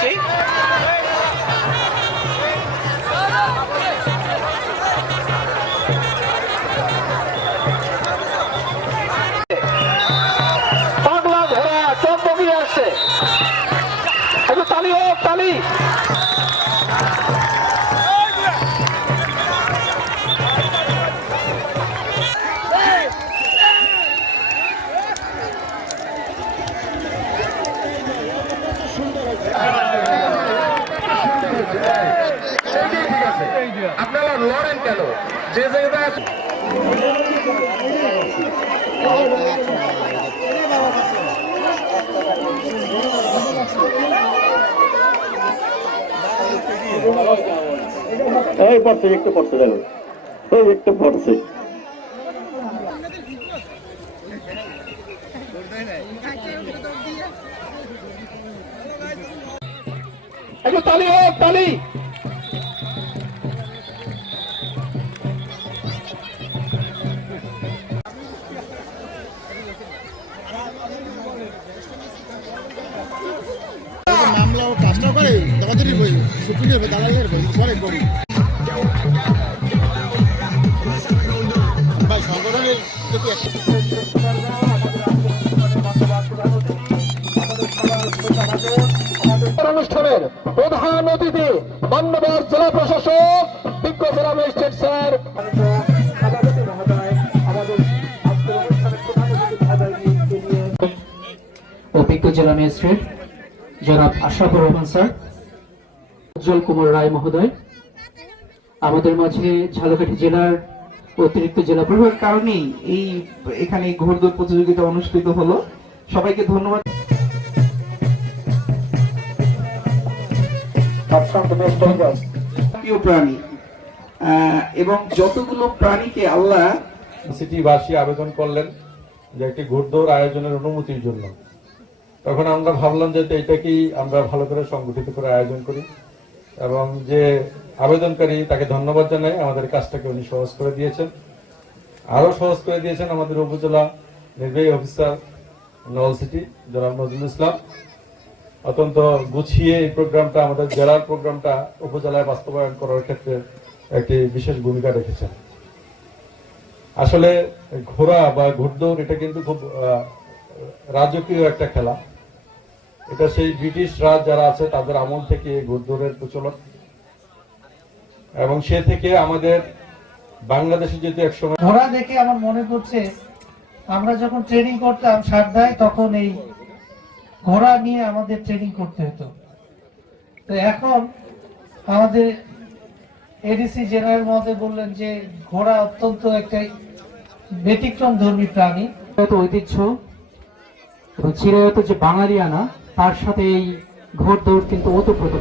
করছি তালি হোক তালি। লড়েন কেন? যে জায়গায় এই পড়ছে একটু পড়ছে দেখো। এই একটু পড়ছে। একটু তালি হোক তালি। বই সুপ্রিমের দালালের বই সংগঠনের অনুষ্ঠানের প্রধান অতিথি মান্যবর জেলা প্রশাসক বিজ্ঞ জেলা ম্যাজিস্ট্রেট স্যার। অভিজ্ঞ জেলা ম্যাজিস্ট্রেট জনাব আশরাফুর রহমান স্যার। উজ্জ্বল কুমার রায় মহোদয়। আমাদের মাঝে ঝালকাঠি জেলার অতিরিক্ত জেলা প্রভাবের কারণেই এই এখানে ঘোড়দৌড় প্রতিযোগিতা অনুষ্ঠিত হলো। সবাইকে ধন্যবাদ। প্রাণী আহ, এবং যতগুলো প্রাণীকে আল্লাহ সিটিবাসী আবেদন করলেন যে একটি ঘুরদৌড় আয়োজনের অনুমতির জন্য। তখন আমরা ভাবলাম যে এটাকেই আমরা ভালো করে সংগঠিত করে আয়োজন করি। এবং যে আবেদনকারী তাকে ধন্যবাদ জানাই, আমাদের কাজটাকে উনি সহজ করে দিয়েছেন। আরও সহজ করে দিয়েছেন আমাদের উপজেলা নির্বাহী অফিসার নল সিটি, জনাব নজরুল ইসলাম। অত্যন্ত গুছিয়ে এই প্রোগ্রামটা, আমাদের জেলার প্রোগ্রামটা উপজেলায় বাস্তবায়ন করার ক্ষেত্রে একটি বিশেষ ভূমিকা রেখেছেন। আসলে ঘোড়া বা ঘুরদৌড় এটা কিন্তু খুব রাজকীয় একটা খেলা। এটা সেই ব্রিটিশ রাজ যারা আছে তাদের আমল থেকে এই ঘোড়দৌড়ের প্রচলন। এবং সে থেকে আমাদের বাংলাদেশে যেহেতু একসময় ঘোড়া দেখে আমার মনে পড়ছে আমরা যখন ট্রেনিং করতাম সারদায় তখন এই ঘোড়া নিয়ে আমাদের ট্রেনিং করতে হতো। তো এখন আমাদের এডিসি জেনারেল মহোদয় বললেন যে ঘোড়া অত্যন্ত একটা ব্যতিক্রম ধর্মী প্রাণী। ঐতিহ্য। এবং চিরায়ত যে বাঙালিয়ানা তার সাথে এই ঘোর দৌড় কিন্তু ওতপ্রোত